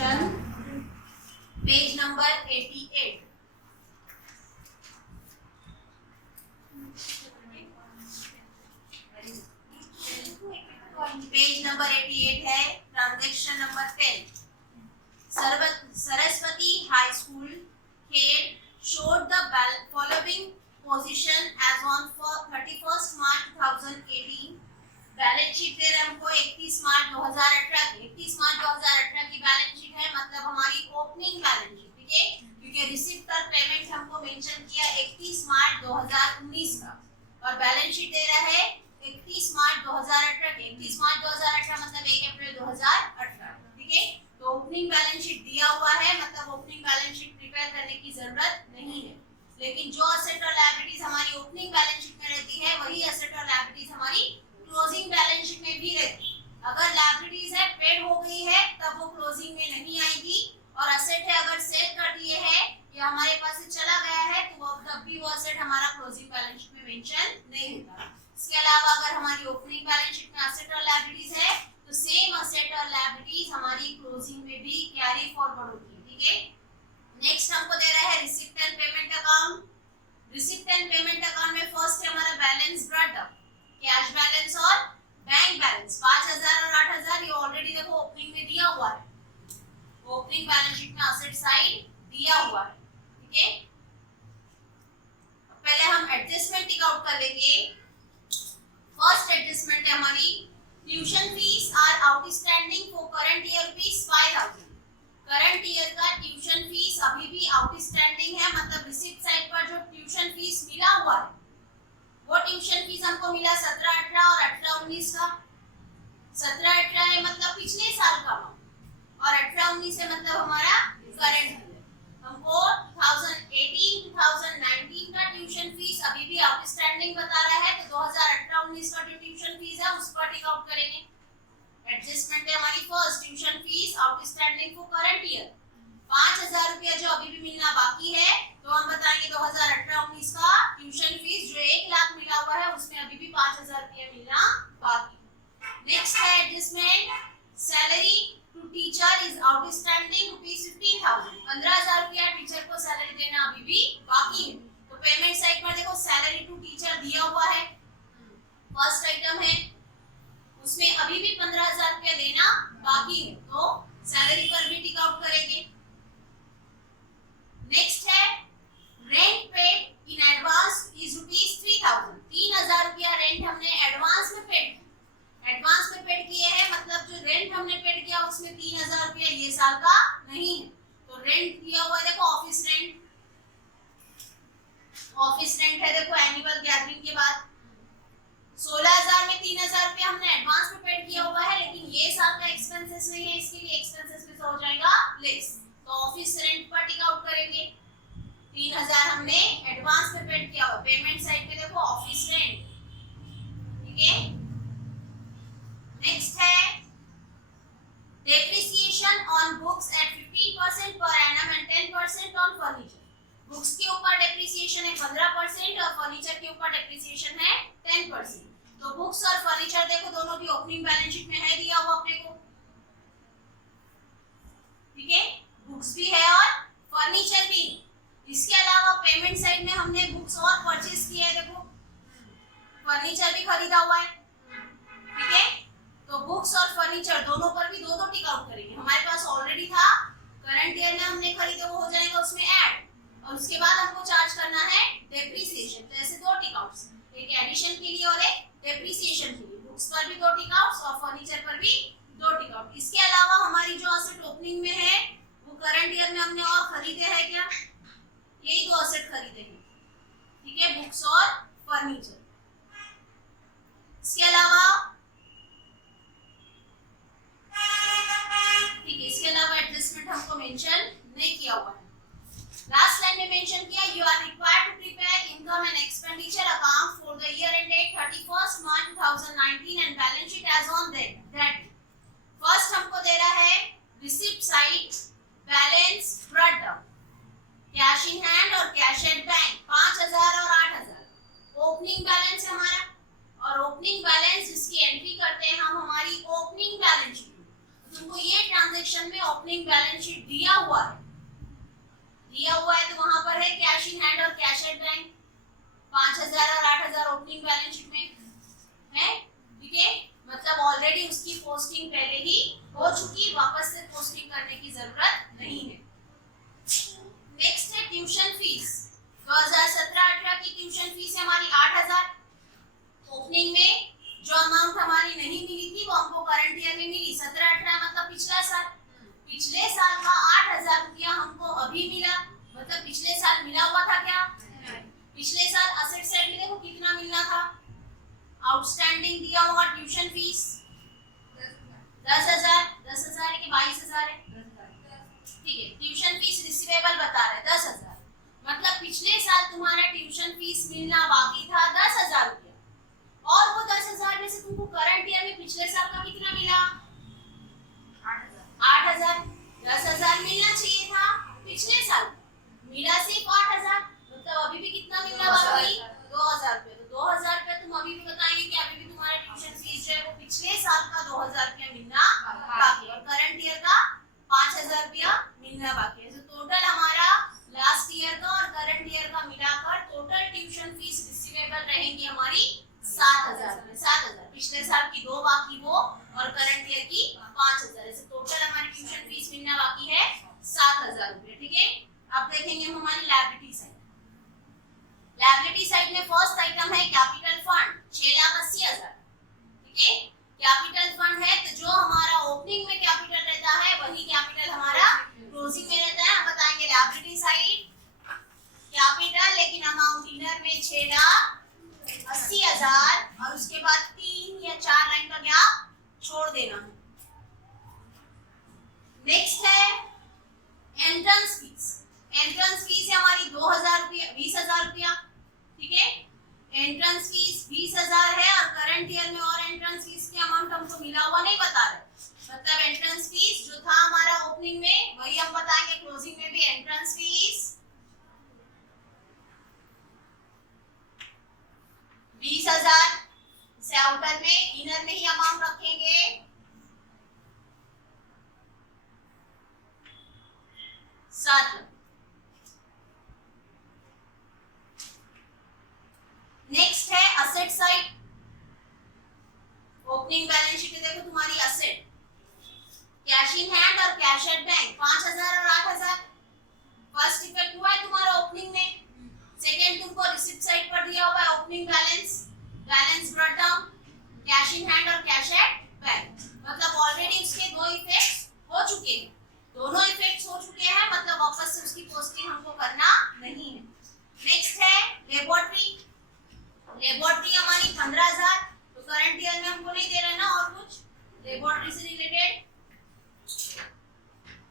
Transaction page number 88। Page number 88 है transaction number 10। Saraswati high school खेल showed the following position as on 31st March 2018। Balance sheet दे रहे हमको 31 मार्च 2018 की। 31 मार्च 2018 की बैलेंस शीट है, मतलब हमारी ओपनिंग बैलेंस शीट, ठीक है, क्योंकि रिसीप्ट पर पेमेंट हमको मेंशन किया 31 मार्च 2019 का, और बैलेंस शीट दे रहा है 31 मार्च 2018 की। 31 मार्च 2018 मतलब 1 अप्रैल 2018, ठीक है। तो ओपनिंग बैलेंस शीट दिया हुआ है, मतलब ओपनिंग बैलेंस शीट प्रिपेयर करने की जरूरत नहीं है। लेकिन जो असेट और लायबिलिटीज हमारी ओपनिंग बैलेंस शीट में रहती है, वही असेट और लायबिलिटीज हमारी क्लोजिंग बैलेंस शीट में भी रहती है। अगर लायबिलिटीज है पेड हो गई है तब वो क्लोजिंग में नहीं आएगी, और असेट है अगर सेल कर दिए है या हमारे पास से चला गया है तो वो तब भी वो असेट हमारा क्लोजिंग बैलेंस शीट में मेंशन नहीं होगा। इसके अलावा अगर हमारी ओपनिंग बैलेंस शीट में असेट और लायबिलिटीज है तो सेम असेट और लायबिलिटीज हमारी क्लोजिंग में भी कैरी फॉरवर्ड होती है, ठीक है। नेक्स्ट हमको दे रहा है receipt and payment account. Receipt and payment account में फर्स्ट है हमारा balance brought up, cash balance और बैंक बैलेंस। 5000 और 8000 ये ऑलरेडी देखो ओपनिंग में दिया हुआ है, ओपनिंग बैलेंस शीट में असेट साइड दिया हुआ है, ठीक है। पहले हम एडजस्टमेंट टिक आउट कर लेंगे। फर्स्ट एडजस्टमेंट है हमारी tuition fees are outstanding for current year rupees 5000। Current year का ट्यूशन फीस अभी भी आउटस्टैंडिंग है, मतलब रिसीप्ट साइड पर जो ट्यूशन फीस मिला हुआ है वो ट्यूशन फीस हमको मिला 17-18 और 18-19 का। 17-18 है मतलब पिछले साल का अमाउंट, और 18-19 है मतलब हमारा करंट ईयर। हमको 2018-2019 का ट्यूशन फीस अभी भी आउटस्टैंडिंग बता रहा है, तो 2018-19 का जो ट्यूशन फीस है उस पर टिक आउट करेंगे। एडजस्टमेंट है हमारी first tuition fees outstanding for current year 5000 रुपया जो अभी भी मिलना बाकी है, तो हम बताएंगे 2018-19 का ट्यूशन फीस जो 1 लाख मिला हुआ है उसमें अभी भी 5000 रुपया मिलना बाकी है। नेक्स्ट है adjustment salary to teacher is outstanding rupees 15000। 15000 रुपया टीचर को सैलरी देना अभी भी बाकी है, तो पेमेंट साइड पर देखो सैलरी टू टीचर दिया हुआ है, फर्स्ट आइटम है, उसमें अभी भी 15000 रुपया देना बाकी है, तो सैलरी पर भी टिक आउट करेंगे। नेक्स्ट है rent paid in advance is rupees 3000। 3000 रुपया रेंट हमने एडवांस में पेड किया। एडवांस में पेड किए हैं, मतलब जो रेंट हमने पेड किया उसमें 3000 रुपया ये साल का नहीं है, तो रेंट दिया हुआ है देखो ऑफिस रेंट। ऑफिस रेंट है देखो एनुअल गैदरिंग के बाद 16000 में 3000 रुपया हमने एडवांस में पेड किया हुआ है, लेकिन ये साल का एक्सपेंसेस नहीं है, इसके लिए एक्सपेंसेस में हो जाएगा लेस, तो ऑफिस रेंट पर टिक आउट करेंगे। 3000 हमने एडवांस में पेड किया हुआ, पेमेंट साइड पे देखो ऑफिस रेंट, ठीक है। नेक्स्ट है depreciation on books at 15% per annum and 10% on furniture. Books के ऊपर डेप्रिसिएशन है 15% और फर्नीचर के ऊपर डेप्रिसिएशन है 10%। तो बुक्स और फर्नीचर देखो दोनों भी ओपनिंग बैलेंस शीट में है दिया हुआ अपने को, ठीक है, बुक्स भी है और फर्नीचर भी। इसके अलावा पेमेंट साइड में हमने बुक्स और परचेज किया है, देखो फर्नीचर भी खरीदा हुआ है, ठीक है। तो बुक्स और फर्नीचर दोनों पर भी दो टिक आउट करेंगे। हमारे पास ऑलरेडी था करंट ईयर में हमने खरीदे, वो हो जाएगा उसमें ऐड, और उसके बाद हमको चार्ज करना है डेप्रिसिएशन, तो ऐसे दो टिक आउट्स, एक एडिशन के लिए और एक डेप्रिसिएशन के लिए। बुक्स पर भी दो टिक आउट्स और फर्नीचर पर भी दो टिक आउट। इसके अलावा हमारी जो असेट ओपनिंग में है वो करंट ईयर में हमने और खरीदे हैं क्या, यही दो असेट खरीदे हैं, ठीक है, बुक्स और फर्नीचर। इसके अलावा ठीक है, इसके अलावा एडजस्टमेंट हमको मेंशन नहीं किया हुआ है। लास्ट लाइन में मेंशन किया you are required to prepare income and expenditure account for the year ended 31st March 2019 and balance sheet as on that. First हमको दे रहा है receipt side balance brought down, cash in hand और cash at bank 5000 और 8000। Opening balance है हमारा, और opening balance जिसकी एंट्री करते हैं हम हमारी ओपनिंग बैलेंस शीट, तो तुमको ये ट्रांजैक्शन में ओपनिंग बैलेंस शीट दिया हुआ है तो वहां पर है कैश इन हैंड और कैश एट बैंक 5000 और 8000 ओपनिंग बैलेंस शीट में है, ठीक है। मतलब ऑलरेडी उसकी पोस्टिंग पहले ही हो चुकी, वापस से पोस्टिंग करने की जरूरत नहीं है। नेक्स्ट है ट्यूशन फीस। 2017-18 की ट्यूशन फीस है हमारी 8000। ओपनिंग में जो अमाउंट हमारी नहीं मिली थी वो हमको करंट ईयर में मिली। 17-18 मतलब पिछला साल, पिछले साल का 8000 रुपया हमको अभी मिला, मतलब पिछले साल मिला हुआ था क्या? पिछले साल असेट साइड में देखो कितना मिलना था, आउटस्टैंडिंग दिया होगा ट्यूशन फीस 10,000 10,000 है कि 22,000 है, ठीक है। ट्यूशन फीस रिसीवेबल बता रहे 10,000, मतलब पिछले साल तुम्हारा ट्यूशन फीस मिलना बाकी था 10,000 रुपया, और वो 10,000 में से तुमको करंट ईयर में पिछले साल का कितना मिला? 8,000। 10,000 मिलना चाहिए था, पिछले साल मिला सिर्फ 8,000, मतलब अभी भी कितना मिलना बाकी? 2,000 रुपये। तो 2,000 रुपये तुम अभी भी बताएंगे कि अभी भी तुम्हारा ट्यूशन फीस जो है वो पिछले साल का 2,000 रुपया मिलना बाकी है, और करंट ईयर का 5,000 रुपया मिलना बाकी है। तो टोटल हमारा लास्ट ईयर का और करंट ईयर का मिलाकर टोटल ट्यूशन फीस रिसीवेबल रहेंगी हमारी 7,000 रुपये। 7,000, पिछले साल की 2 बाकी वो और करंट ईयर की 5,000, ऐसे टोटल हमारी ट्यूशन फीस मिलना बाकी है 7,000 रुपये, ठीक है। अब देखेंगे हम हमारी लायबिलिटी साइड। लायबिलिटी साइड में फर्स्ट आइटम है कैपिटल फंड 6,80,000, ठीक है। कैपिटल फंड है तो जो हमारा ओपनिंग में कैपिटल रहता है वही कैपिटल हमारा क्लोजिंग में रहता है। हम बताएंगे लायबिलिटी साइड कैपिटल, लेकिन अमाउंट इनर में 6,80,000 और उसके बाद 3 या 4 लाइन का गैप छोड़ देना है। नेक्स्ट है एंट्रेंस फीस। एंट्रेंस फीस है हमारी 2,000 रुपया, 20,000 रुपया, ठीक है। एंट्रेंस फीस 20,000 है और करंट ईयर में और एंट्रेंस फीस की अमाउंट हमको मिला हुआ नहीं बता रहे, मतलब एंट्रेंस फीस जो था हमारा ओपनिंग में वही हम बताएंगे क्लोजिंग में भी। एंट्रेंस फीस 20,000 से आउटर में, इनर में ही अमाउंट रखेंगे 7,00,000। नेक्स्ट है asset side. Opening balance sheet देखो तुम्हारी असेट कैश इन हैंड और कैश एट बैंक 5,000 और 8,000। फर्स्ट इफेक्ट हुआ है तुम्हारा ओपनिंग में, सेकंड तुमको रिसिप्ट साइड पर दिया हुआ है opening balance, balance brought down cash in hand और कैश एट बैंक, मतलब ऑलरेडी उसके 2 इफेक्ट्स हो चुके हैं, दोनों इफेक्ट्स हो चुके हैं, मतलब वापस से उसकी पोस्टिंग हमको करना नहीं है। नेक्स्ट है लेबोरेटरी। लेबोरेटरी हमारी 15,000, तो करंट ईयर में हमको नहीं दे रहे ना और कुछ लेबोरेटरी से रिलेटेड,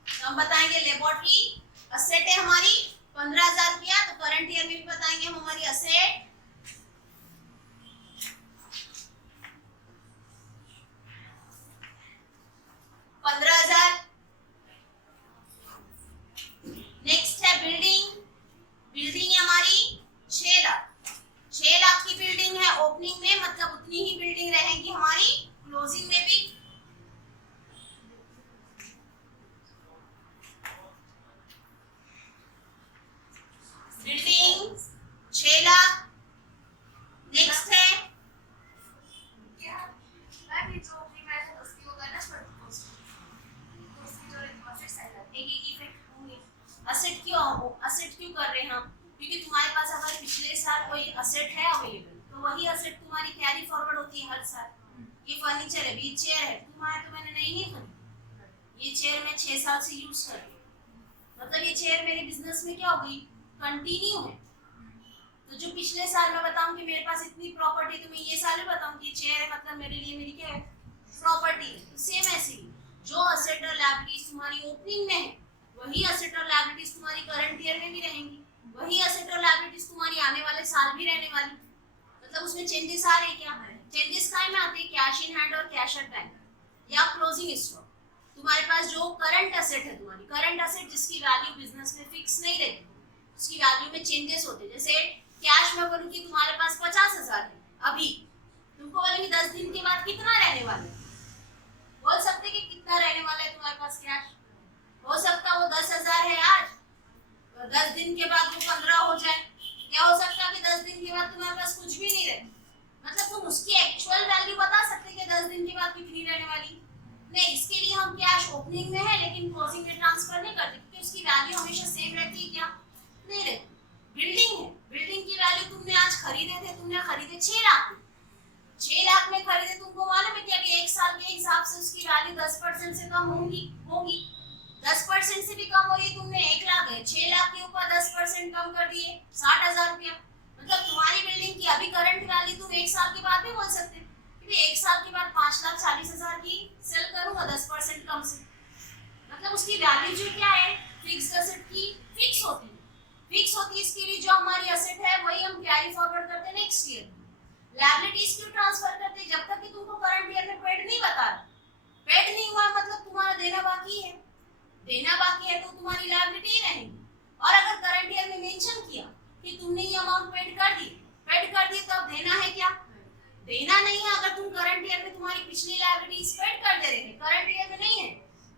तो हम बताएंगे लेबोरेटरी असेट है हमारी 15,000 रुपया, तो करंट ईयर में भी बताएंगे हम हमारी असेट 15,000। नेक्स्ट है बिल्डिंग। बिल्डिंग है हमारी 6 लाख। 6 लाख की बिल्डिंग है ओपनिंग में, मतलब उतनी ही बिल्डिंग रहेगी हमारी क्लोजिंग में भी। बिल्डिंग 6 लाख। नेक्स्ट है असेट क्यों कर रहे हैं हम, क्योंकि तुम्हारे पास अगर पिछले साल कोई असेट है अवेलेबल तो वही असेट तुम्हारी कैरी फॉरवर्ड होती है हर साल। ये फर्नीचर है, ये चेयर है, तुम्हारे तो मैंने नहीं खरीदी, ये चेयर मैं 6 साल से यूज कर रही हूँ, मतलब ये चेयर मेरे बिजनेस में क्या हो गई, कंटिन्यू है। तो जो पिछले साल मैं बताऊं कि मेरे पास इतनी प्रॉपर्टी, तो मैं ये साल भी बताऊं कि चेयर है, मतलब मेरे लिए मेरी क्या है, प्रॉपर्टी है। सेम ऐसे ही जो असेट और लायबिलिटीज तुम्हारी ओपनिंग में है वही असेट और लायबिलिटीज तुम्हारी करंट ईयर में भी रहेंगी, वही असेट और लायबिलिटीज तुम्हारी आने वाले साल भी रहने वाली, मतलब उसमें चेंजेस आ रहे क्या है। चेंजेस काय में आते हैं, कैश इन हैंड और कैश एट बैंक या क्लोजिंग स्टॉक। तुम्हारे पास जो करंट असेट है, तुम्हारी करंट असेट जिसकी वैल्यू बिजनेस में फिक्स नहीं रहती, उसकी वैल्यू में चेंजेस होते हैं। जैसे कैश में बोलूं कि तुम्हारे पास 50,000 है अभी, तुमको बोलेंगे 10 दिन के बाद कितना रहने वाला है, बोल सकते कि कितना कितना रहने वाला है तुम्हारे पास कैश? हो सकता वो 10,000 है आज, 10 दिन के बाद वो 15 हो जाए, क्या हो सकता है कि 10 दिन के बाद तुम्हारे पास कुछ भी नहीं रहे। मतलब तुम उसकी एक्चुअल वैल्यू बता सकते कि 10 दिन के बाद कितनी रहने वाली नहीं। इसके लिए हम कैश ओपनिंग में है लेकिन क्लोजिंग में ट्रांसफर नहीं करते क्योंकि उसकी वैल्यू हमेशा सेम रहती है। क्या नहीं रहती। बिल्डिंग है, बिल्डिंग की वैल्यू तुमने आज खरीदे थे, तुमने खरीदे 6 लाख, 6 लाख में खरीदे। तुमको मालूम है क्या कि एक साल के हिसाब से उसकी वैल्यू 10% से कम होगी होगी 10% से भी कम हुई। तुमने 1 लाख है, 6 लाख के ऊपर 10% कम कर दिए 60,000 रुपया। मतलब तुम्हारी बिल्डिंग की अभी करंट वैल्यू तुम 1 साल के बाद भी बोल सकते कि 1 साल के बाद 5,40,000 की सेल करूंगा 10% कम से। मतलब उसकी वैल्यू जो क्या है फिक्स्ड एसेट की फिक्स होती है, फिक्स होती है। इसके लिए जो हमारी एसेट है वही हम कैरी फॉरवर्ड करते हैं नेक्स्ट ईयर। लायबिलिटीज क्यों ट्रांसफर करते हैं? जब तक कि तुमको करंट ईयर में पेड नहीं बता रहा, पेड नहीं हुआ मतलब तुम्हारा देना बाकी है, देना बाकी है तो तुम्हारी लायबिलिटी रहेगी। और अगर करंट ईयर में मेंशन किया कि तुमने ये अमाउंट पेड कर दी तो अब देना है क्या? देना नहीं है। अगर तुम करंट ईयर में तुम्हारी पिछली लायबिलिटीज पेड कर दे रहे थे, करंट ईयर में नहीं है,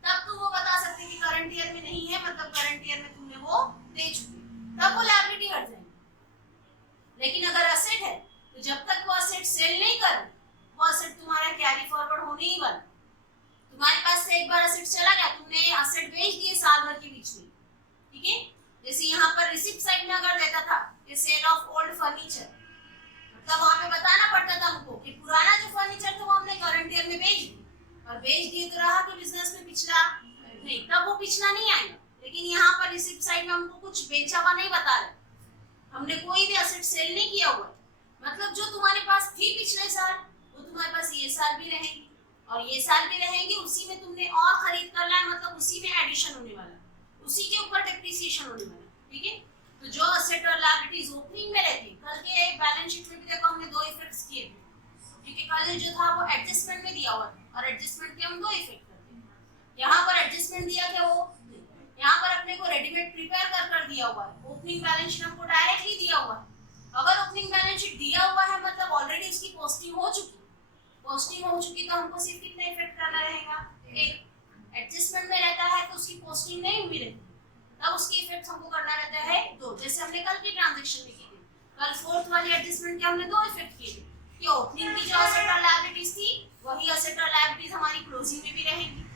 तब तुम वो बता सकते कि करंट ईयर में नहीं है मतलब करंट ईयर में तुमने वो दे चुके, तब वो लायबिलिटी हट जाएगी। लेकिन अगर एसेट है तो जब तक वो एसेट सेल नहीं कर वो एसेट तुम्हारा कैरी फॉरवर्ड होने ही वाला। तुम्हारे पास से एक बार एसेट चला गया, तुमने एसेट बेच दिए साल भर के बीच में, ठीक है। जैसे यहाँ पर रिसिप्ट साइड में अगर देता था कि सेल ऑफ ओल्ड फर्नीचर, मतलब वहां पे बताना पड़ता था हमको कि पुराना जो फर्नीचर था वो हमने करंट ईयर में बेच दिया, और बेच दिए तो रहा कि बिजनेस में पिछला नहीं, तब वो पिछला नहीं आएगा। लेकिन यहाँ पर रिसिप्ट साइड में हमको कुछ बेचा हुआ नहीं बता रहे, हमने कोई भी एसेट सेल नहीं किया हुआ, मतलब जो तुम्हारे पास थी पिछले साल वो तुम्हारे पास ये साल भी रहेगी और ये साल भी रहेगी। उसी में तुमने और खरीद करना है, मतलब उसी में एडिशन होने वाला, उसी के ऊपर डेप्रिसिएशन होने वाला, ठीक है। तो जो एसेट और लायबिलिटीज ओपनिंग में रहती, कल के बैलेंस शीट में भी देखो हमने दो इफेक्ट्स किए थे, क्योंकि कल जो था वो एडजस्टमेंट में दिया हुआ था और एडजस्टमेंट के हम दो इफेक्ट करते हैं। यहाँ पर एडजस्टमेंट दिया क्या, वो यहाँ पर अपने को रेडीमेड प्रिपेयर कर दिया हुआ है, ओपनिंग बैलेंस शीट हमको डायरेक्टली दिया हुआ है। अगर ओपनिंग बैलेंस शीट दिया हुआ है मतलब ऑलरेडी उसकी पोस्टिंग हो चुकी, पोस्टिंग हो चुकी तो हमको सिर्फ कितना इफेक्ट करना रहेगा, एक। एडजस्टमेंट में रहता है तो उसकी पोस्टिंग नहीं हुई रहती, तब उसकी इफेक्ट हमको करना रहता है दो, जैसे हमने कल के ट्रांजैक्शन में की थी। कल फोर्थ वाली एडजस्टमेंट के हमने दो इफेक्ट किए थे कि ओपनिंग की जो एसेट और लायबिलिटीज थी वही एसेट और लायबिलिटीज हमारी क्लोजिंग में भी रहेगी।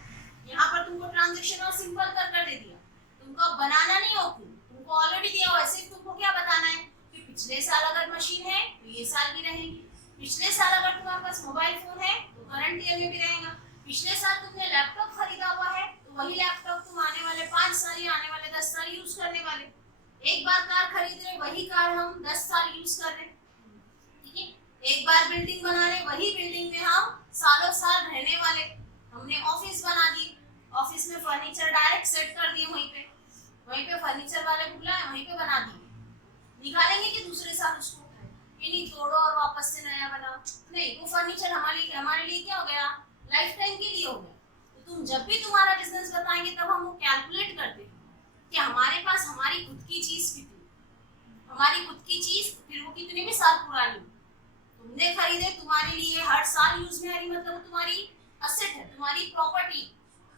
यहाँ पर तुमको ट्रांजैक्शन और सिंपल कर दे दिया, तुमको बनाना नहीं ओपनिंग, तुमको ऑलरेडी दिया हुआ है, सिर्फ तुमको क्या बताना है कि पिछले साल अगर मशीन है तो ये साल भी रहेगी, पिछले साल अगर तुम्हारे पास मोबाइल फोन है तो करंट ईयर में भी रहेगा, पिछले साल तुमने लैपटॉप खरीदा हुआ है तो वही लैपटॉप तुम आने वाले 5 साल या आने वाले 10 साल यूज करने वाले। एक बार कार खरीद रहे वही कार हम 10 साल यूज कर रहे, ठीक है। एक बार बिल्डिंग बना रहे वही बिल्डिंग में हम सालों साल रहने वाले। हमने ऑफिस बना दी, ऑफिस में फर्नीचर डायरेक्ट सेट कर दिए, वहीं पे फर्नीचर वाले को बुलाए वहीं पे बना दिए, निकालेंगे कि दूसरे साल उसको नहीं तोड़ो और वापस से नया बनाओ, नहीं। वो फर्नीचर हमारे लिए क्या हो गया, लाइफ टाइम के लिए हो गया। तो तुम जब भी तुम्हारा बिजनेस बताएंगे तब हम वो कैलकुलेट करते हैं कि हमारे पास हमारी खुद की चीज कितनी, हमारी खुद की चीज फिर वो कितने भी साल पुरानी तुमने खरीदे, तुम्हारे लिए हर साल यूज में आ रही, मतलब तुम्हारी एसेट है, तुम्हारी प्रॉपर्टी,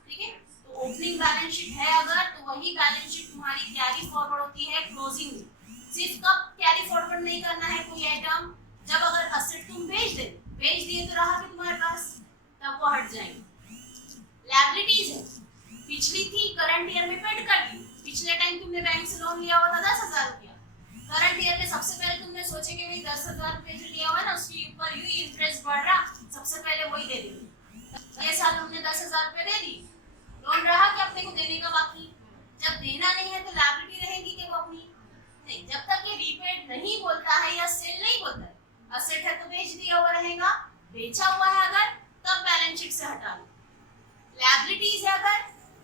ठीक है। तो ओपनिंग बैलेंस शीट है अगर तो वही बैलेंस शीट तुम्हारी कैरी फॉरवर्ड होती है क्लोजिंग में। सिर्फ कब कैरी फॉरवर्ड नहीं करना है कोई आइटम, जब अगर एसेट तुम बेच दिए तो रहा कि तुम्हारे पास, तब वो हट जाएंगे। लायबिलिटीज है, पिछली थी करंट ईयर में पेड कर दी, पिछले टाइम तुमने बैंक से लोन लिया हुआ था 10,000 रुपया, करंट ईयर में सबसे पहले तुमने सोचे कि भाई 10,000 रुपये जो लिया हुआ ना उसके ऊपर ही इंटरेस्ट बढ़ रहा, सबसे पहले वही दे देंगे। ये साल हमने 10,000 रुपये दे दी, लोन रहा कि अपने को देने का बाकी, जब देना नहीं है तो लायबिलिटी रहेगी कि वो अपनी नहीं, जब तक ये रीपेड नहीं बोलता है या सेल नहीं बोलता है, एसेट है तो बेच दिया हुआ रहेगा, बेचा हुआ है अगर तब बैलेंस शीट से हटा लो। लायबिलिटीज है अगर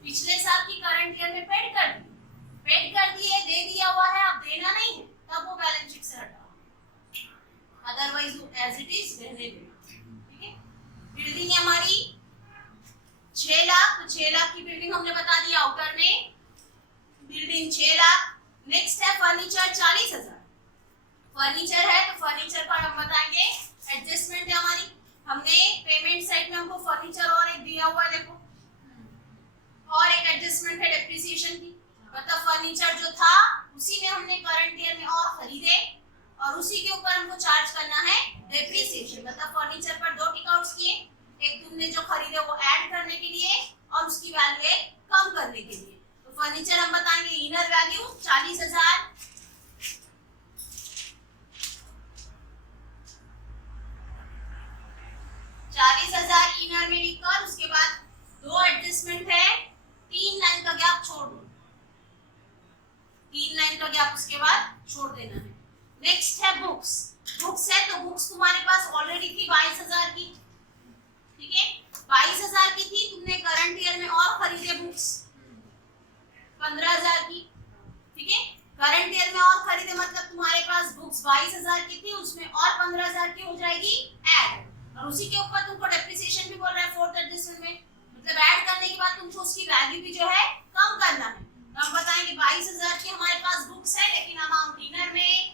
पिछले साल की करंट ईयर में पेड कर दिए दे दिया हुआ है, अब देना नहीं है तब वो बैलेंस शीट से हटाओ, अदरवाइज वो एज इट इज रहने देना, ठीक है। बिल्डिंग है हमारी 6 लाख, तो 6 लाख की बिल्डिंग हमने बता दिया, आउटर में बिल्डिंग 6 लाख। नेक्स्ट है फर्नीचर 40,000, फर्नीचर है तो फर्नीचर पर हम बताएंगे एडजस्टमेंट है हमारी, हमने पेमेंट साइड में हमको फर्नीचर और एक दिया हुआ है, देखो और एक एडजस्टमेंट है डेप्रिसिएशन की, मतलब फर्नीचर जो था उसी में हमने करंट ईयर में और खरीदे और उसी के ऊपर हमको चार्ज करना है डेप्रिसिएशन, मतलब फर्नीचर पर दो टिकआउट्स किए, एक तुमने जो खरीदे वो ऐड करने के लिए और उसकी वैल्यू एक कम करने के लिए। तो फर्नीचर हम बताएंगे इनर वैल्यू 40,000, इनर में लिखकर उसके बाद दो एडजस्टमेंट है, 3 लाइन का गैप छोड़ दो, 3 लाइन का गैप उसके बाद छोड़ देना है। नेक्स्ट है बुक्स, बुक्स है तो बुक्स तुम्हारे पास ऑलरेडी थी 22,000 की, ठीक है 22,000 की थी, तुमने करंट ईयर में और खरीदे बुक्स 15,000 की, ठीक है करंट ईयर में और खरीदे मतलब तुम्हारे पास बुक्स 22,000 की थी, उसमें और 15,000 की हो जाएगी ऐड, और उसी के ऊपर तुमको डेप्रिसिएशन भी बोल रहा है फोर्थ एडिशन में, मतलब ऐड करने के बाद तुमको उसकी वैल्यू भी जो है कम करना है। तो हम बताएंगे 22,000 की हमारे पास बुक्स है, लेकिन अमाउंट इनर में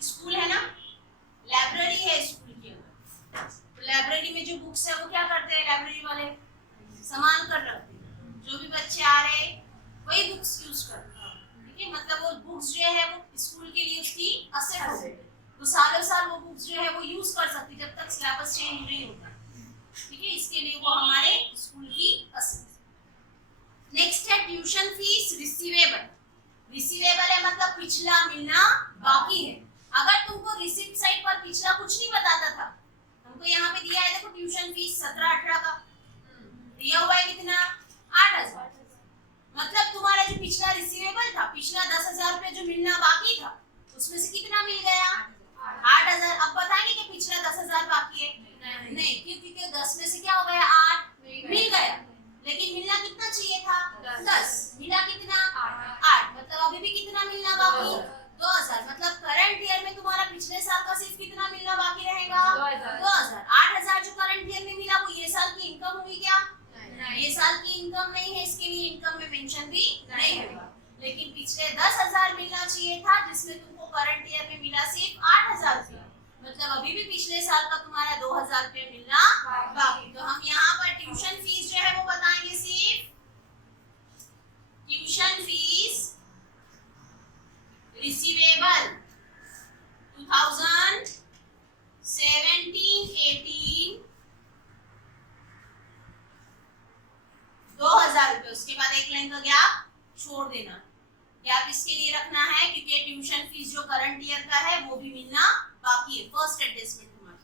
स्कूल है ना, लाइब्रेरी है स्कूल के अंदर, तो लाइब्रेरी में जो बुक्स है वो क्या करते हैं लाइब्रेरी वाले, सामान कर रखते हैं, जो भी बच्चे आ रहे हैं वही बुक्स यूज करते हैं, ठीक है मतलब वो बुक्स जो है वो स्कूल के लिए उसकी असेट हो, तो सालों साल वो बुक्स जो है वो यूज कर सकती जब तक सिलेबस चेंज नहीं होता, ठीक है इसके लिए वो हमारे स्कूल की असेट। नेक्स्ट है ट्यूशन फीस रिसीवेबल, रिसीवेबल है मतलब पिछला मिलना बाकी है, अगर तुमको रिसिप्ट साइड पर पिछला कुछ नहीं बताता था, हमको यहाँ पे दिया है देखो ट्यूशन फीस 17-18 का दिया हुआ है कितना 8,000, मतलब तुम्हारा जो पिछला रिसीवेबल था, पिछला 10,000 रुपए जो मिलना बाकी था उसमें से कितना मिल गया 8,000। अब बताएंगे कि पिछला 10,000 बाकी है, नहीं क्योंकि 10 में से क्या हो गया 8 मिल गया, लेकिन मिलना कितना चाहिए था 10, मिला कितना 8, मतलब अभी भी कितना मिलना बाकी 2,000, मतलब करंट ईयर में तुम्हारा पिछले साल का सिर्फ कितना मिलना बाकी रहेगा 2,000। 8,000 जो करंट ईयर में मिला वो ये साल की इनकम हुई क्या, ये साल की इनकम नहीं है, इसके लिए इनकम में मेंशन भी नहीं होगा, लेकिन पिछले 10,000 मिलना चाहिए था जिसमें तुमको करंट ईयर में मिला सिर्फ 8,000 रुपया, मतलब अभी भी पिछले साल का तुम्हारा 2,000 रुपया मिलना बाकी। तो हम यहाँ पर ट्यूशन फीस जो है वो बताएंगे सिर्फ ट्यूशन फीस रिसीवेबल 2017-18 2,000 रुपए, उसके बाद एक लाइन का गैप छोड़ देना, गैप इसके लिए रखना है क्योंकि ट्यूशन फीस जो करंट ईयर का है वो भी मिलना बाकी है, फर्स्ट एडजस्टमेंट हमारा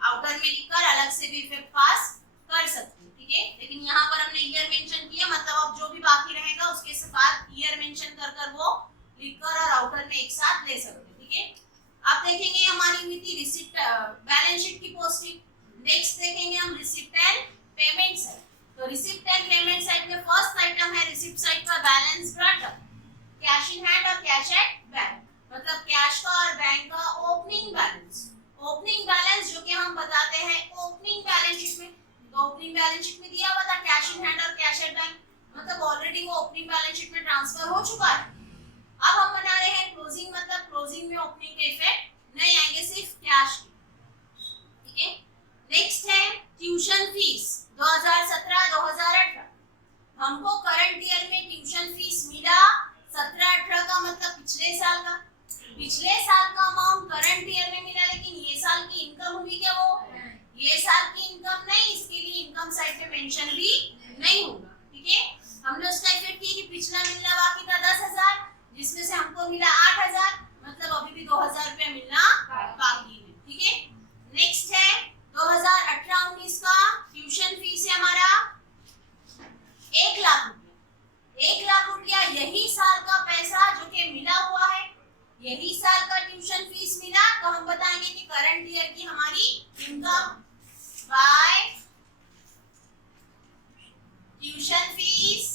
आउटर में लिखकर अलग से भी इफेक्ट पास कर सकते हैं, ठीक है लेकिन यहाँ पर हमने ईयर मेंशन किया, मतलब अब जो भी बाकी रहेगा उसके बाद ईयर मेंशन कर कर वो लिखकर और आउटर में एक साथ ले सकते हैं, ठीक है। अब देखेंगे हमारी हुई थी रिसिप्ट बैलेंस शीट की पोस्टिंग, नेक्स्ट देखेंगे हम रिसिप्ट एंड पेमेंट साइड। तो रिसिप्ट एंड पेमेंट साइड में फर्स्ट आइटम है रिसिप्ट साइड का बैलेंस रटअप, कैश इन हैंड और कैश एट बैंक, मतलब कैश का और बैंक का ओपनिंग बैलेंस, ओपनिंग बैलेंस जो कि हम बताते हैं ओपनिंग बैलेंस शीट में, तो ओपनिंग बैलेंस शीट में दिया हुआ था कैश इन हैंड और कैश एट बैंक, मतलब ऑलरेडी वो ओपनिंग बैलेंस शीट में ट्रांसफर हो चुका है। अब हम बना रहे हैं क्लोजिंग, मतलब क्लोजिंग में ओपनिंग के इफेक्ट नहीं आएंगे, सिर्फ कैश, ठीक है। नेक्स्ट है ट्यूशन फीस 2017-2018, हमको करंट ईयर में ट्यूशन फीस मिला 17-18 का, मतलब पिछले साल का, पिछले साल का अमाउंट करंट ईयर में मिला, लेकिन ये साल की इनकम हुई क्या वो, ये साल की इनकम नहीं, इसके लिए इनकम साइड पे मेंशन भी नहीं होगा, ठीक है। हमने उसका इफेक्ट किया कि पिछला मिलना बाकी था 10,000 जिसमें से हमको मिला 8,000, मतलब अभी भी 2,000 रुपया मिलना बाकी है, ठीक है। नेक्स्ट है 2018-19 का ट्यूशन फीस है हमारा 1 लाख रुपया, 1 लाख रुपया यही साल का पैसा जो कि मिला हुआ है, यही साल का ट्यूशन फीस मिला, तो हम बताएंगे कि करंट ईयर की हमारी इनकम बाय ट्यूशन फीस,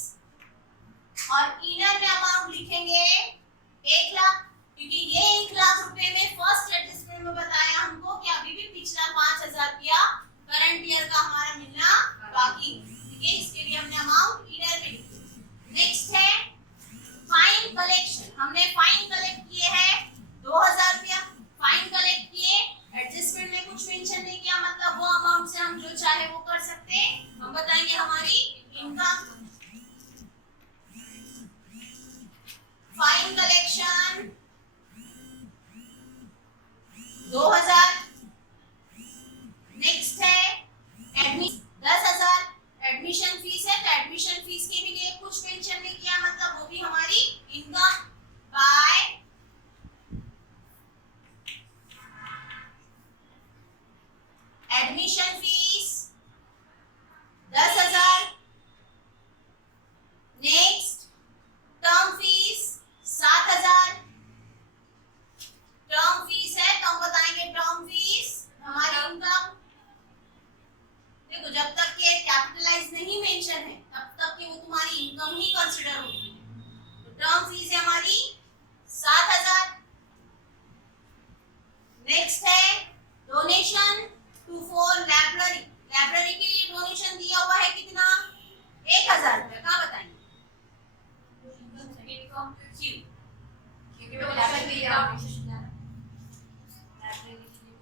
और इनर में अमाउंट लिखेंगे 1 लाख, क्योंकि ये 1 लाख रुपए में फर्स्ट एडजस्टमेंट में बताया हमको कि अभी भी पिछला 5,000 रुपया करंट ईयर का हमारा टर्म फीस है हमारी 7,000। नेक्स्ट है donation to for library. Library के लिए डोनेशन दिया हुआ है कितना? 1,000 रुपया। कहाँ बताएंगे?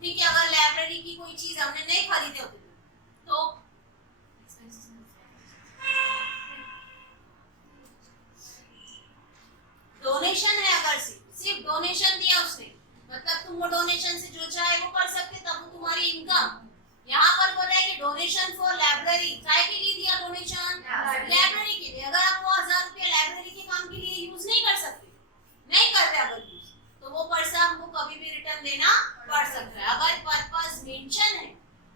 ठीक है, अगर लाइब्रेरी की कोई चीज हमने नहीं खरीदे होते तो डोनेशन है, अगर सिर्फ डोनेशन दिया उसने, मतलब तुम वो डोनेशन से जो चाहे वो कर सकते, तब वो तुम्हारी इनकम। यहाँ पर बोल रहा है कि डोनेशन फॉर लाइब्रेरी, काय के लिए दिया डोनेशन? लाइब्रेरी के लिए। अगर आप वो 1,000 रुपया लाइब्रेरी के काम के लिए यूज नहीं कर सकते, नहीं करते अगर यूज, तो वो पैसा हमको कभी भी रिटर्न देना पड़ सकता है। अगर पर्पस मेंशन है,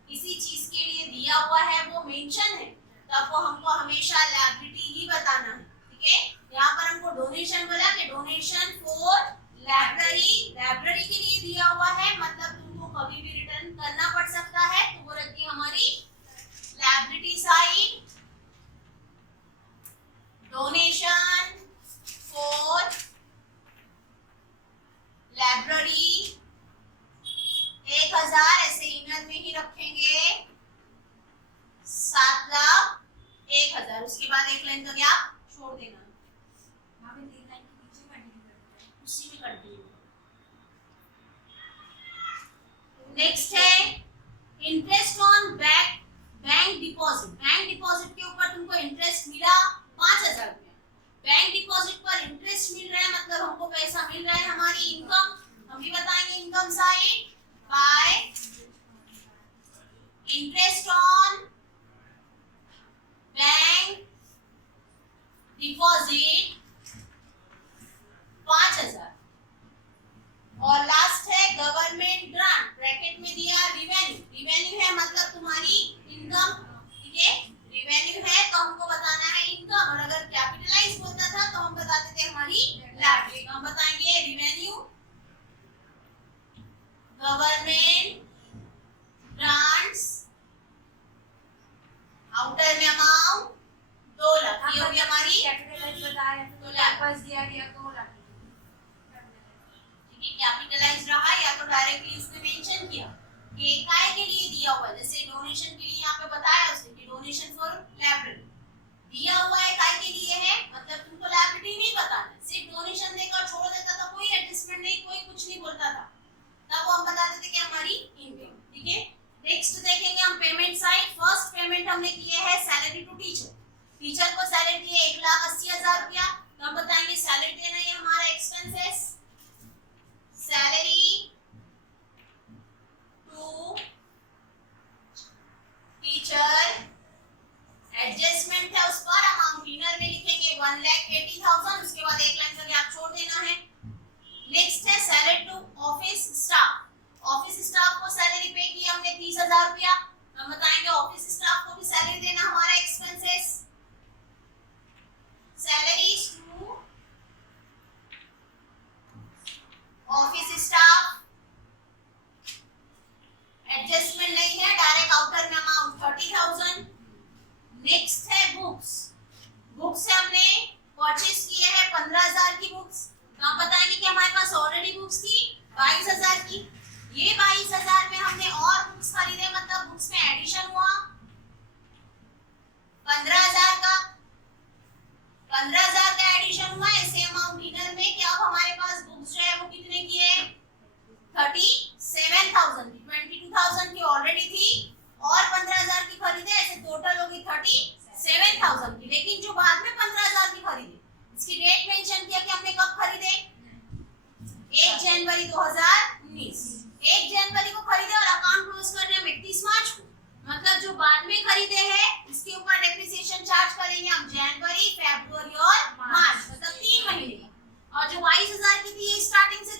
किसी चीज के लिए दिया हुआ है वो मेंशन है, तब वो हमको हमेशा लायबिलिटी ही बताना है। ठीक है, यहाँ पर हमको डोनेशन बोला कि डोनेशन फॉर लाइब्रेरी, लाइब्रेरी के लिए दिया हुआ है, मतलब तुमको कभी भी रिटर्न करना पड़ सकता है, तो वो रहती है हमारी liability side. Donation for library 1,000, ऐसे इनर में ही रखेंगे। 7,01,000, उसके बाद एक लाइन का गैप छोड़ देना, उसी में कंटिन्यू। नेक्स्ट है interest on bank deposit. Bank deposit के ऊपर तुमको इंटरेस्ट मिला 5,000 रुपया। बैंक डिपॉजिट पर इंटरेस्ट मिल रहा है, मतलब हमको पैसा मिल रहा है, हमारी इनकम। हम भी बताएंगे income side by interest on bank deposit 5,000। और लास्ट है गवर्नमेंट ग्रांट, ब्रैकेट में दिया रिवेन्यू। रिवेन्यू है मतलब तुम्हारी इनकम। ठीक है, रिवेन्यू है तो हमको बताना है इनकम, और अगर कैपिटलाइज बोलता था तो हम बताते थे हमारी लायबिलिटी। हम बताएंगे रिवेन्यू गवर्नमेंट ग्रांट्स, आउटर में अमाउंट 2 लाख, ये होगी हमारी कैपिटलाइज बताया तो वापस दिया गया 2 लाख। ठीक है, कैपिटलाइज रहा या तो डायरेक्टली उसने मेंशन किया कि काय के लिए दिया हुआ है, जैसे डोनेशन के लिए यहाँ पे बताया उसने कि डोनेशन फॉर लाइब्रेरी दिया हुआ है, काय के लिए है, मतलब तुमको लायबिलिटी नहीं बताना, सिर्फ डोनेशन देकर छोड़ देता था, कोई एडजस्टमेंट नहीं, कोई कुछ नहीं बोलता था, तब वो हम बता देते कि हमारी इनकम। ठीक है, नेक्स्ट देखेंगे हम पेमेंट साइड। फर्स्ट पेमेंट हमने किया है सैलरी टू टीचर। टीचर को सैलरी दी है 1,80,000 रुपया, तो हम बताएंगे सैलरी देना ये हमारा expenses, salary to teacher. Adjustment है उस पर, अमाउंट इनर में लिखेंगे 1,80,000, उसके बाद एक लाइन का गैप छोड़ देना है। नेक्स्ट है salary to office staff. Office staff को सैलरी पे की हमने 30,000 रुपया, हम बताएंगे ऑफिस स्टाफ को भी सैलरी देना हमारा expenses, salaries to office staff. Adjustment नहीं है, डायरेक्ट आउटर में अमाउंट 30,000। नेक्स्ट है बुक्स। बुक्स से हमने परचेज किए हैं 15,000 की बुक्स, तो हम बताएंगे कि हमारे पास ऑलरेडी बुक्स थी 22,000 की, ये 22,000 में हमने और बुक्स खरीदे, मतलब बुक्स में एडिशन हुआ 15,000 का, 15,000 का एडिशन हुआ ऐसे अमाउंट इनर में कि अब हमारे पास बुक्स जो है वो कितने की है 37,000 की, 22,000 की ऑलरेडी थी और 15,000 की खरीदे, ऐसे टोटल होगी 37,000 की। लेकिन जो बाद में 15,000 की खरीदे, इसकी डेट मेंशन किया कि हमने कब खरीदे, 1 जनवरी 2019। 1 जनवरी को खरीदे और अकाउंट क्लोज कर रहे हैं 31 मार्च को, मतलब जो बाद में खरीदे हैं इसके ऊपर डेप्रिसिएशन चार्ज करेंगे हम जनवरी, फरवरी और मार्च, मतलब 3 महीने। और जो 22,000 की थी ये स्टार्टिंग से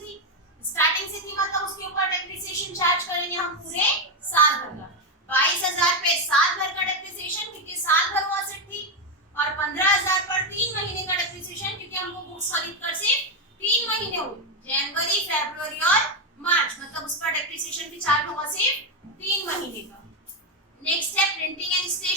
थी, मतलब उसके ऊपर डेप्रिसिएशन चार्ज करेंगे हम पूरे साल भर का। 22,000 पे साल भर का डेप्रिसिएशन क्योंकि साल भर वो असेट थी, और 15,000 पर 3 महीने का डेप्रिसिएशन क्योंकि हमको बुक्स खरीद कर सिर्फ 3 महीने हुए, जनवरी, फरवरी और मार्च, मतलब उस पर डेप्रिसिएशन भी चार्ज होगा सिर्फ 3 महीने का। नेक्स्ट है प्रिंटिंग एंड स्टेशनरी।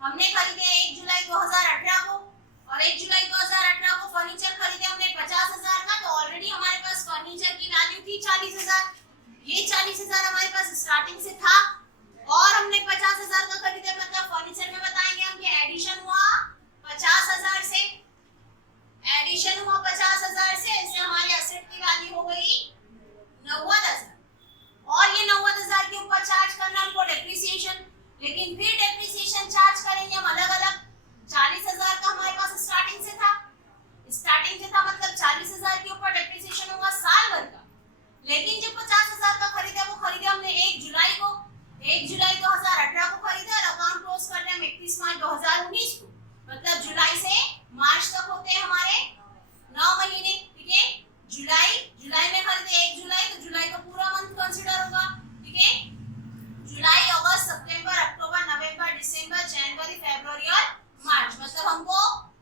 हमने खरीदे 1 जुलाई 2018 को, और 1 जुलाई 2018 को फर्नीचर खरीदे हमने 50,000 का, तो ऑलरेडी हमारे पास फर्नीचर की वैल्यू थी 40,000। ये 40,000 हमारे पास स्टार्टिंग से था, और हमने 50,000 का खरीदे, मतलब फर्नीचर में बताएंगे हम कि एडिशन हुआ 50,000 से, एडिशन हुआ 50,000 से, इससे हमारे एसेट की वैल्यू हो गई 90,000, और ये 90,000 के ऊपर चार्ज करना हमको डेप्रिसिएशन, लेकिन फिर डेप्रिसिएशन चार्ज करेंगे हम अलग अलग। 40,000 का हमारे पास स्टार्टिंग से था, मतलब 40,000 के ऊपर डेप्रिसिएशन होगा साल भर का, लेकिन जो 50,000 का खरीदा वो खरीदा हमने 1 जुलाई को, 1 जुलाई 2018 को खरीदा, और अकाउंट क्लोज कर रहे हैं हम 31 मार्च 2019 को, मतलब जुलाई से मार्च तक होते हैं हमारे 9 महीने, ठीक है। जुलाई में खरीदे 1 जुलाई, तो जुलाई का पूरा मंथ कंसीडर होगा, ठीक है। जुलाई, अगस्त, सितंबर, अक्टूबर, नवंबर, दिसंबर, जनवरी, फरवरी और मार्च, मतलब हमको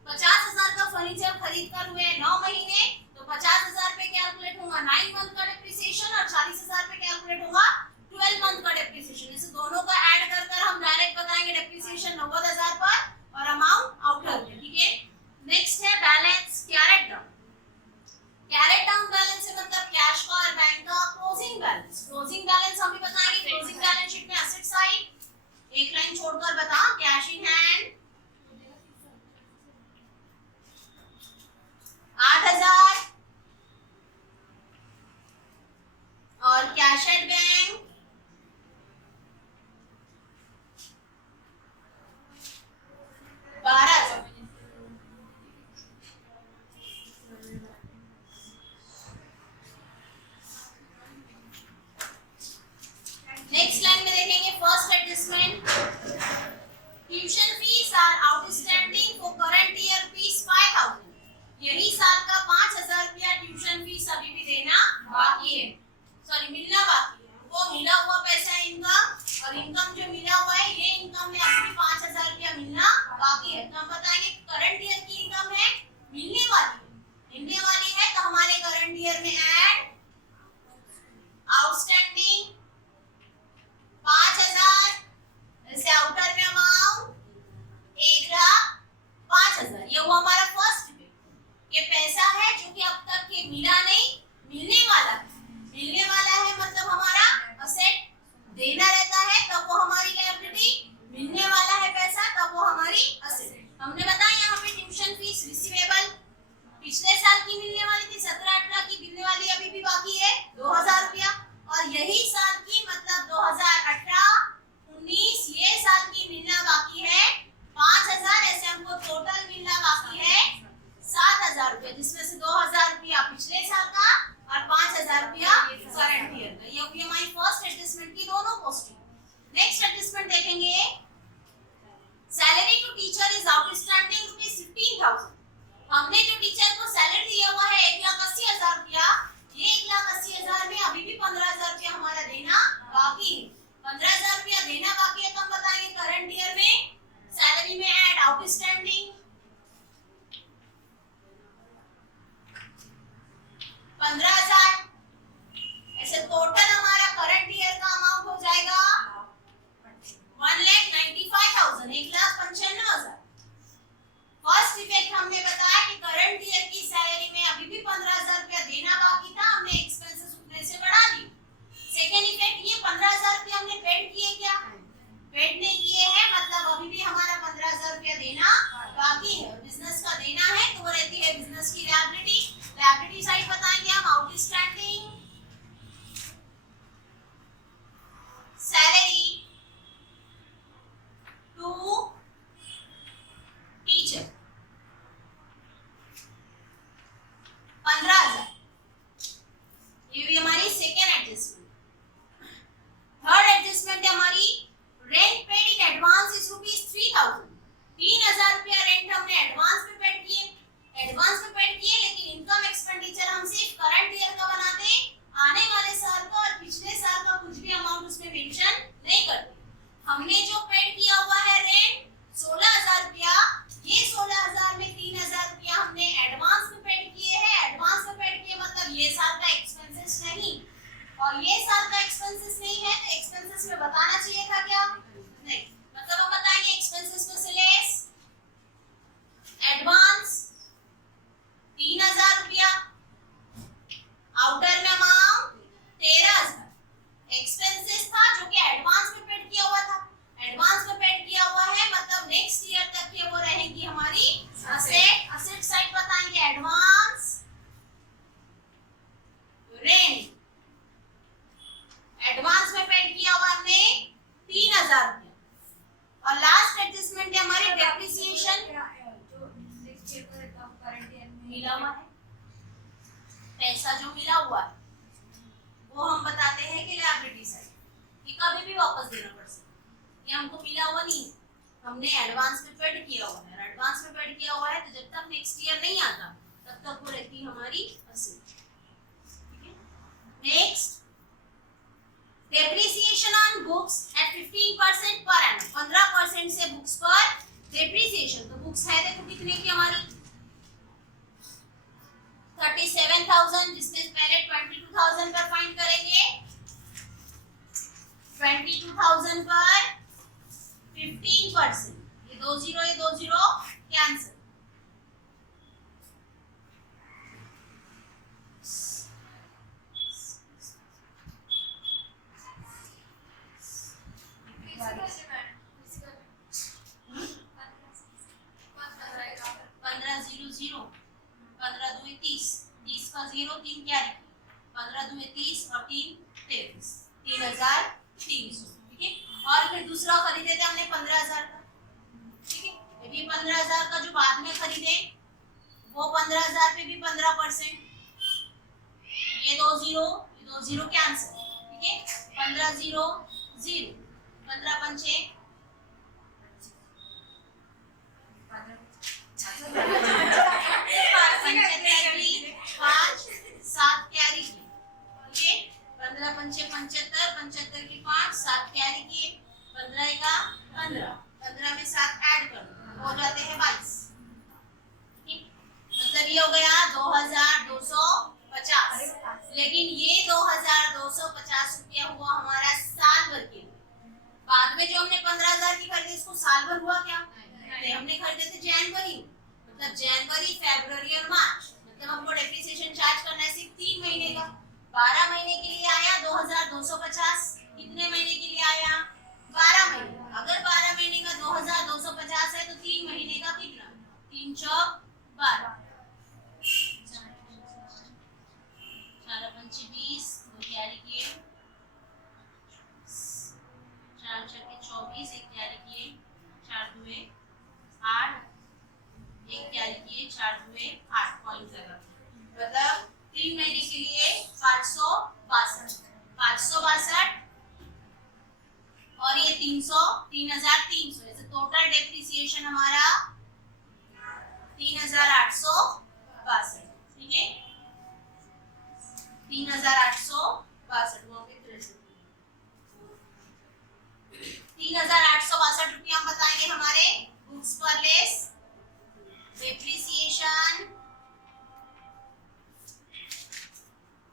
50,000 का फर्नीचर खरीद कर हुए 9 महीने, तो 50,000 पे कैलकुलेट होगा 9 मंथ का डेप्रिसिएशन, और 40,000 पे कैलकुलेट होगा 12 मंथ का डेप्रिसिएशन। इस दोनों का ऐड कर कर हम डायरेक्ट बताएंगे डेप्रिसिएशन 90,000 पर, और अमाउंट आउटर में, ठीक है। नेक्स्ट है balance carried down. Carried down balance से मतलब कैश का और बैंक का क्लोजिंग बैलेंस। क्लोजिंग बैलेंस हम भी बताएंगे, क्लोजिंग बैलेंस शीट में एसेट साइड एक लाइन छोड़कर बता, कैश इन हैंड 8,000, और cash at bank 12,000। Next line में देखेंगे first adjustment, tuition fees are outstanding for current year rupees 5,000। यही साल का 5,000 रुपया ट्यूशन फीस अभी भी देना बाकी है, सॉरी मिलना बाकी है, वो मिला हुआ पैसा है इनकम, और इनकम जो मिला हुआ है ये इनकम में अभी भी 5,000 रुपया मिलना बाकी है। तो हम बताएंगे करंट ईयर की इनकम है मिलने वाली है, तो हमारे करंट ईयर में ऐड आउटस्टैंडिंग 5,000, ऐसे आउटर में अमाउंट 1,05,000, ये हुआ हमारा फर्स्ट पे, ये पैसा है जो कि अब तक के मिला नहीं, मिलने वाला है, मतलब हमारा असेट देना रहता है तब वो हमारी लायबिलिटी, मिलने वाला है पैसा तब वो हमारी असेट। हमने बताया यहाँ पे ट्यूशन फीस रिसीवेबल पिछले साल की मिलने वाली थी 17-18 की, मिलने वाली अभी भी बाकी है 2,000 रुपया, और यही साल की मतलब 2018-19 ये साल की मिलना बाकी है 5,000, ऐसे हमको टोटल मिलना बाकी है 7,000 रुपया, जिसमें से 2,000 रुपया पिछले साल का और 5,000 रुपया करंट ईयर का। ये हुई हमारी फर्स्ट एडजस्टमेंट की दोनों पोस्टिंग। नेक्स्ट एडजस्टमेंट देखेंगे, salary to teacher is outstanding rupees 15,000। हमने जो टीचर को सैलरी दिया हुआ है 1,80,000 रुपया, ये 1,80,000 में अभी भी 15,000 रुपया हमारा देना बाकी है, 15,000 रुपया देना बाकी है, तो हम बताएंगे करंट ईयर में सैलरी में ऐड आउटस्टैंडिंग 15,000, ऐसे टोटल हमारा करंट ईयर का अमाउंट हो जाएगा 1,95,000, 1,95,000। फर्स्ट इफेक्ट हमने बताया कि करंट ईयर की सैलरी में अभी भी 15,000 रुपया देना बाकी था, हमने एक्सपेंसेस उतने से बढ़ा दी। सेकेंड इफेक्ट, ये 15,000 रुपया हमने पेड किए क्या? पेड नहीं किए हैं, मतलब अभी भी हमारा 15,000 रुपया देना बाकी है, बिजनेस का देना है, तो वो रहती है बिजनेस की लायबिलिटी साइड बताएंगे हम आउटस्टैंडिंग सैलरी टू टीचर 15,000, ये भी हमारी सेकेंड एडजस्टमेंट। थर्ड एडजस्टमेंट है हमारी rent paid in advance is rupees 3,000। 3,000 रुपया रेंट हमने एडवांस में पेड किए, लेकिन इनकम एक्सपेंडिचर हम सिर्फ करंट ईयर का बनाते, आने वाले साल का और पिछले साल का कुछ भी अमाउंट उसमें मेंशन नहीं करते। हमने जो पेड किया हुआ है रेंट 16,000 रुपया, ये 16,000 में 3,000 रुपया हमने एडवांस में पेड किए हैं, एडवांस में पेड किए मतलब ये साल का एक्सपेंसेस नहीं, और ये साल का एक्सपेंसेस नहीं है, तो एक्सपेंसेस में बताना चाहिए था क्या? नहीं, मतलब हम बताएंगे एक्सपेंसेस में से मिला हुआ है, पैसा जो मिला हुआ है वो हम बताते हैं कि लायबिलिटी साइड, कि कभी भी वापस देना पड़ सकता है। ये हमको मिला हुआ नहीं है, हमने एडवांस में पेड किया हुआ है, एडवांस में पेड किया हुआ है तो जब तक नेक्स्ट ईयर नहीं आता तब तक वो रहती है हमारी असेट। ठीक है, next depreciation on books at 15% per annum, 15% से बुक्स पर डेप्रिसिएशन। तो बुक्स है देखो कितने की हमारी 37,000, जिसमें पहले 22,000 पर फाइंड करेंगे, 22,000 पर 15%, ये 20 कैंसिल, का 0 3 कैरी, 15 दूनी 30 और 3 33, 3,300। ठीक है, और फिर दूसरा खरीदे थे हमने 15,000 का। ठीक है, ये भी 15,000 का जो बाद में खरीदे वो 15,000 पे भी 15%, ये 2 0 कैंसिल। ठीक है, 15 0 0, 15 पंचे 5 7 कैरी की। ठीक है, 15 पंचे 75, 75 की 5 7 कैरी की, 15 का 15, 15 में 7 ऐड कर दो हो जाते हैं 22। ठीक, मतलब ये हो गया 2,250। लेकिन ये 2,250 रुपया हुआ हमारा साल भर के लिए। बाद में जो हमने 15,000 की खरीदी इसको साल भर हुआ क्या? नहीं, हमने खरीदे थे जनवरी, मतलब जनवरी फरवरी और मार्च, मतलब हमको डेप्रिसिएशन चार्ज करना है सिर्फ 3 महीने का। 12 महीने के लिए आया 2,250, कितने महीने के लिए आया? 12 महीने। अगर 12 महीने का 2,250 है तो 3 महीने का कितना? 3 चौक 12, 4 पंचे 20, 2 कैरी किए, 4 छक्के 24, 1 कैरी किए, 4 दुए 8, 1 कैरी किए, 4 दुए 8 पॉइंट लगा। मतलब 3 महीने के लिए 562, 562 और ये 300, 3,300, ऐसे टोटल डेप्रिसिएशन हमारा 3,862। ठीक है, 3,862 वहां पे 3,862 रुपया हम बताएंगे हमारे बुक्स पर लेस डेप्रिसिएशन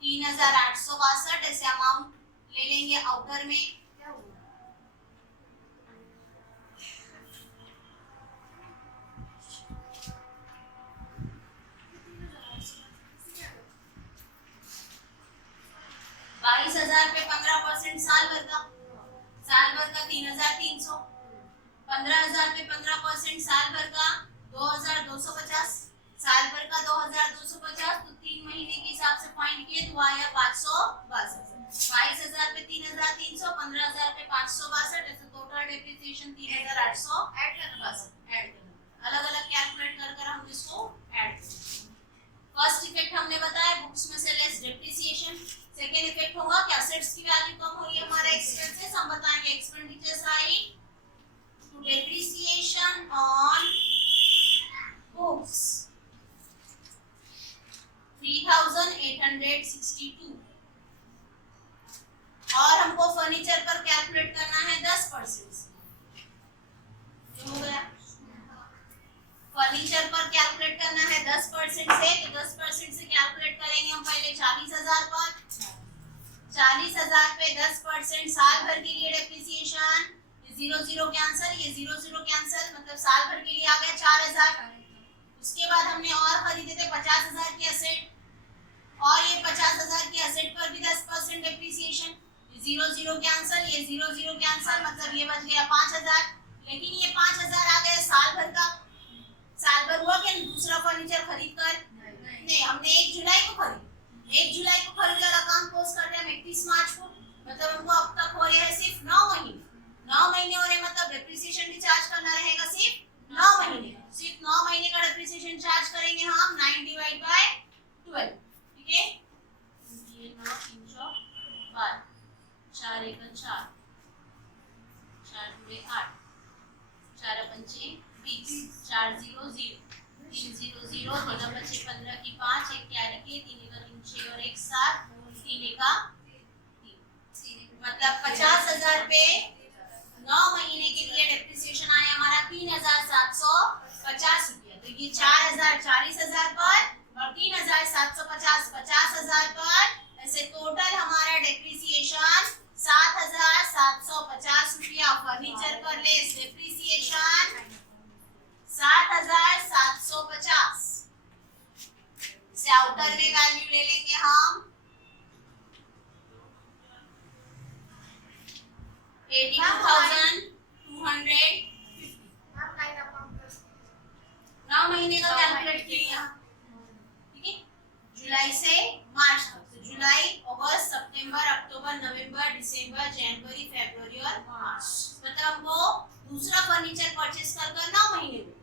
3,862, ऐसे अमाउंट ले लेंगे आउटर में। क्या हुआ? ₹22,000 पे 15% साल भर का 3,300, 15,000 पे 15% साल भर का 2,250, साल भर का 2,250, तो 3 महीने के हिसाब से पॉइंट किए तो आया 562। 22,000 पे 3,300, 15,000 पे 562, ऐसे टोटल डेप्रिसिएशन 3,862 ऐड करना, अलग अलग कैलकुलेट कर हम इसको ऐड करेंगे। फर्स्ट इफेक्ट हमने बताया बुक्स में से लेस डेप्रिसिएशन। सेकेंड इफेक्ट होगा कि एसेट्स की वैल्यू कम हो रही है, हमारा एक्सपेंसेस, हम बताएंगे expenditures right to depreciation on books 3,862, और हमको फर्नीचर पर कैलकुलेट करना है 10%। हो गया, फर्नीचर पर कैलकुलेट करना है 10% से, तो 10% से कैलकुलेट करेंगे हम पहले 40,000 पर, 40,000 पे 10% साल भर के लिए डेप्रिसिएशन, 0 कैंसिल, ये 0 कैंसिल, मतलब साल भर के लिए आ गया 4,000। उसके बाद हमने और खरीदे थे 50,000 के एसेट, और ये 50,000 के एसेट पर भी 10% डेप्रिसिएशन, 0 कैंसिल, ये 0 कैंसिल, मतलब ये बच गया 5,000। लेकिन ये 5,000 आ गया साल भर का, साल भर हुआ कि दूसरा फर्नीचर खरीद कर? नहीं, हमने 1 जुलाई को खरीदा, 1 जुलाई को खरीदा, अकाउंट क्लोज करते हैं हम 31 मार्च को, मतलब हमको अब तक हो रहे हैं सिर्फ 9 महीने, 9 महीने हो रहे, मतलब डेप्रिसिएशन भी चार्ज करना रहेगा सिर्फ 9 महीने, सिर्फ 9 महीने का डेप्रिसिएशन चार्ज करेंगे हम 9 डिवाइड बाय 20 4 0 0 3 0 0 3 बचे 15 की 5 एक कैरी के 3 का 3 6 और 1 7 3 का 3 मतलब 50,000 रुपए 9 महीने के लिए डेप्रिसिएशन आया हमारा 3,750 रुपया। तो ये 4,000 40,000 पर और 3,750 50,000 पर। ऐसे टोटल हमारा डेप्रिसिएशन 7,750 रुपया। फर्नीचर पर लेस डेप्रिसिएशन 7,750 से आउटर में वैल्यू ले लेंगे हम 82,200। 9 महीने का कैलकुलेट किया, ठीक है। जुलाई से मार्च तक, तो जुलाई अगस्त सितंबर अक्टूबर नवंबर दिसंबर जनवरी फरवरी और मार्च, मतलब हमको दूसरा फर्नीचर परचेस कर 9 महीने में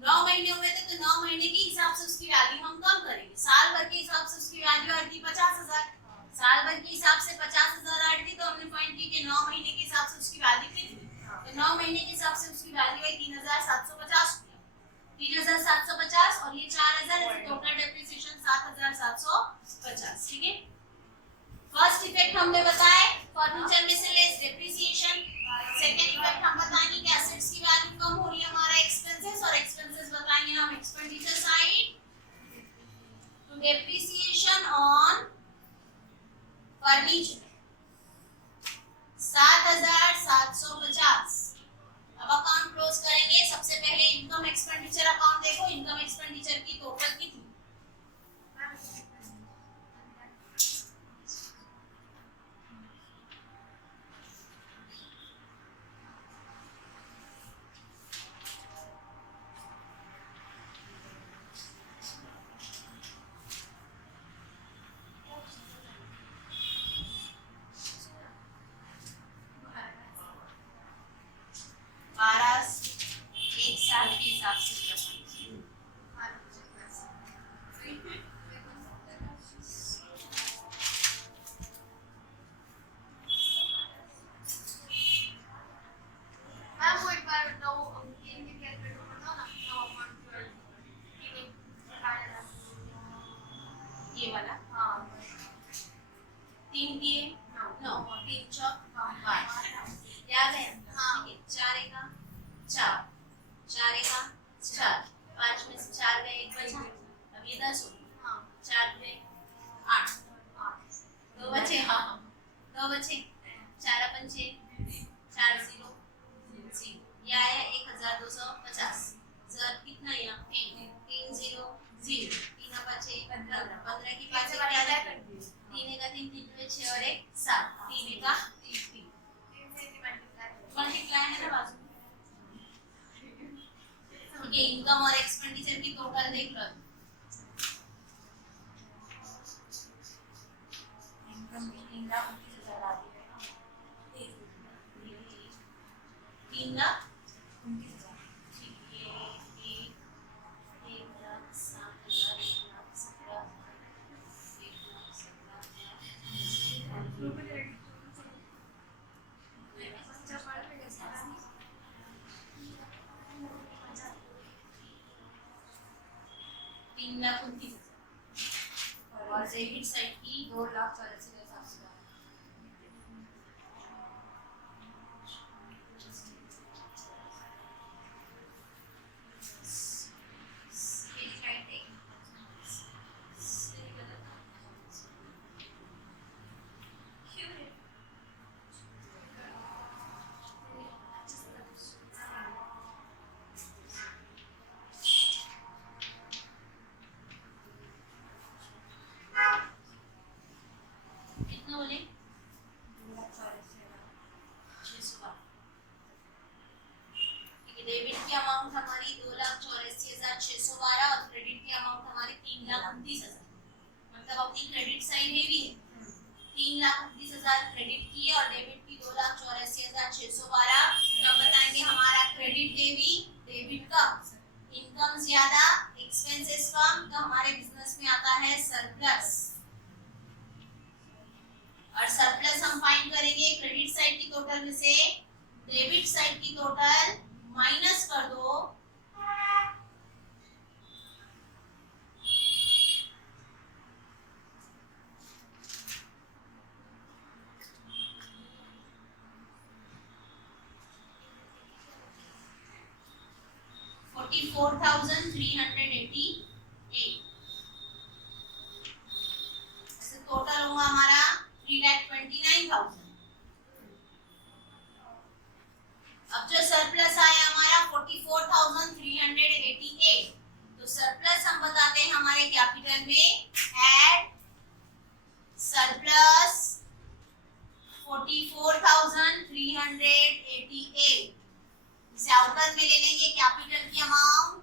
9 महीने हुए थे, तो 9 महीने के हिसाब से उसकी वैल्यू हम कम करेंगे। साल भर के हिसाब से उसकी वैल्यू आती 50,000, साल भर के हिसाब से 50,000 आती, तो हमने फाइंड की कि 9 महीने के हिसाब से उसकी वैल्यू कितनी, तो 9 महीने के हिसाब से उसकी वैल्यू है 3,750 रुपया। 3,750 और ये 4,000, ऐसे टोटल डेप्रिसिएशन 7,750, ठीक है। फर्स्ट इफेक्ट हमने बताया फर्नीचर में से लेस डेप्रिसिएशन। सेकंड इफेक्ट हम बताएंगे कि एसेट्स की वैल्यू कम हो रही है, हमारा एक्सपेंसेस, और एक्सपेंसेस बताएंगे हम expenditure side to depreciation on furniture 7,750। अब अकाउंट क्लोज करेंगे। सबसे पहले इनकम एक्सपेंडिचर अकाउंट देखो, इनकम एक्सपेंडिचर की टोटल कितनी, एक साल के हिसाब से ये वाला 3 दिए 9 3 चौक 5 याद है, ठीक है। 4 का 4 4 का 4 5 में से 4 गए 1 बचा, अब ये 10 हो गया। 4 गए 8 2 बचे, 2 बचे 4 पंचे 4 0 0, ये आया 1,250। सर कितना यहाँ 3 0 0 3 बचे 15 15 की 5 क्या है 3 का 3 3 में 6 और 1 7 3 का 3 मल्टीप्लाई है ना बाजू में, ठीक है। इनकम और एक्सपेंडिचर की टोटल देख लो। इनकम 3,29,000 आ रही है, 3,29,000, ठीक है। 1,07,000 1,17,000 3,29,000 और डेबिट साइड की 2,84,000। कितना बोले 2,84,612, ठीक है। डेबिट की अमाउंट हमारी 2,84,612 और क्रेडिट की अमाउंट हमारी 3,29,000, मतलब अपनी क्रेडिट साइड हेवी है। 3,29,000 क्रेडिट की है और डेबिट की 2,84,612। तो बताएंगे हमारा क्रेडिट हेवी डेबिट कम, इनकम ज्यादा एक्सपेंसेस कम, तो हमारे बिजनेस में आता है सरप्लस। और सरप्लस हम फाइंड करेंगे क्रेडिट साइड की टोटल में से डेबिट साइड की टोटल माइनस कर दो 44,388। ऐसे टोटल होगा हमारा 3,29,000। अब जो सरप्लस आया हमारा 44,388, तो सरप्लस हम बताते हैं हमारे कैपिटल में ऐड सरप्लस 44,388, इसे आउटर में ले लेंगे कैपिटल की अमाउंट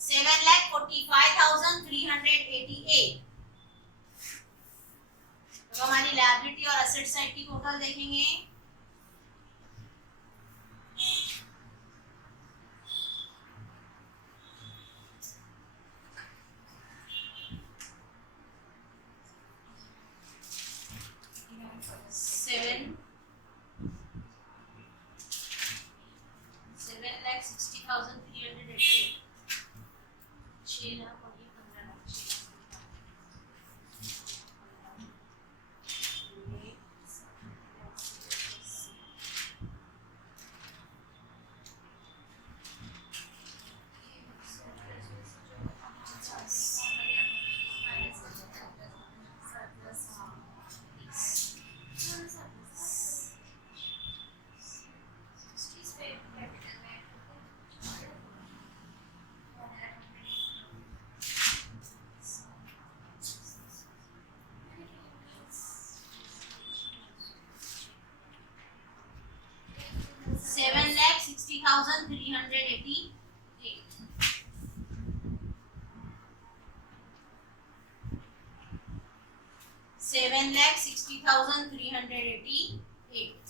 7,45,388। तो हमारी लायबिलिटी और एसेट साइड की टोटल देखेंगे। सेवन लाख 60,388, 6 लाख और ये 15 लाख, 7,60,388, 7,60,388।